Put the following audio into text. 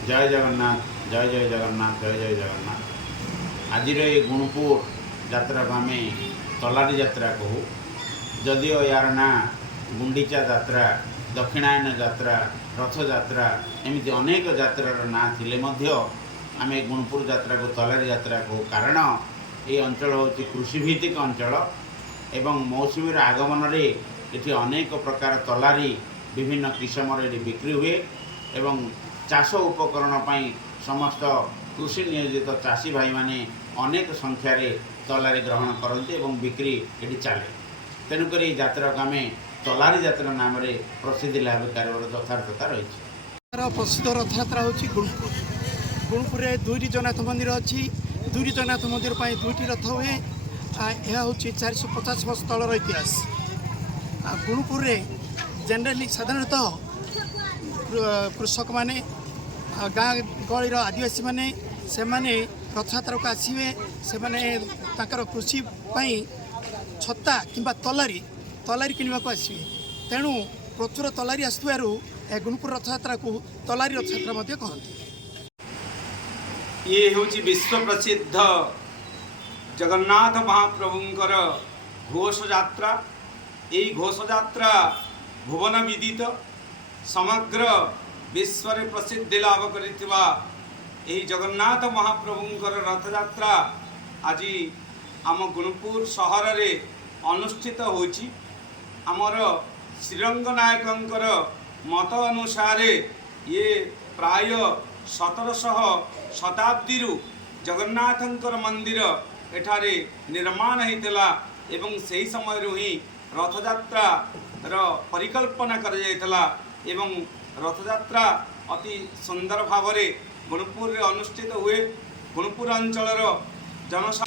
जय जगन्नाथ जय जय जगन्नाथ जय जय जगन्नाथ। आज ये गुणपुर यात्रा को आम तलारी यात्रा कहू। जदिओ यार ना गुंडीचा यात्रा, दक्षिणायन यात्रा, रथ यात्रा एमती अनेक यात्रार ना थिले मध्य आम गुणपुर यात्रा को तलारी यात्रा कहू। कारण ये अंचल हूँ कृषिभित्तिक अंचल एवं मौसुमी आगमन रे ये अनेक प्रकार तलारी विभिन्न किसम बिक्री हुए एवं चाष उपकरण पाई समस्त कृषि नियोजित चाषी भाई माने अनेक संख्यार तलारी ग्रहण करते एवं बिक्री ये चले। तेणुक यात्रा को आम तलारी यात्रा नाम प्रसिद्धि लाभ कर यथार्थता रही। प्रसिद्ध रथ यात्रा हूँ गुणपुर। गुणपुर में दुईटी जगन्नाथ मंदिर अच्छी। दुईटी जगन्नाथ मंदिर पर दुईटी रथ हुए। यह हूँ 450 वर्ष तलर इतिहास। गुणपुर में जेनराली साधारणतः कृषक माने गाँ गहलीर आदिवासी माने से रथ यात्रा को आसवे। से कृषि छत्ता किंबा तलारी तलारी किणवा को आसवे। तेणु प्रचुर तलारी आसुवर गुणपुर रथ यात्रा को तलारी रथ यात्रा कहते। ये हूँ विश्व प्रसिद्ध जगन्नाथ महाप्रभुंकर घोष यात्रा। यही घोष यात्रा भुवन विदित समग्र विश्व प्रसिद्धि लाभ करिथिबा यही जगन्नाथ महाप्रभुंकर रथ यात्रा आज आम गुणपुर सहर रे अनुष्ठित होछि। आमर श्रीरंग नायकंकर मत अनुसार ये प्राय 1700 शताब्दी जगन्नाथंकर मंदिर एठारे निर्माण होता एवं सही समय ही रथयात्रा परिकल्पना कर एवं रथयात्रा अति सुंदर भाव गुणपुर अनुष्ठित हुए। गुणपुर अंचल जनसा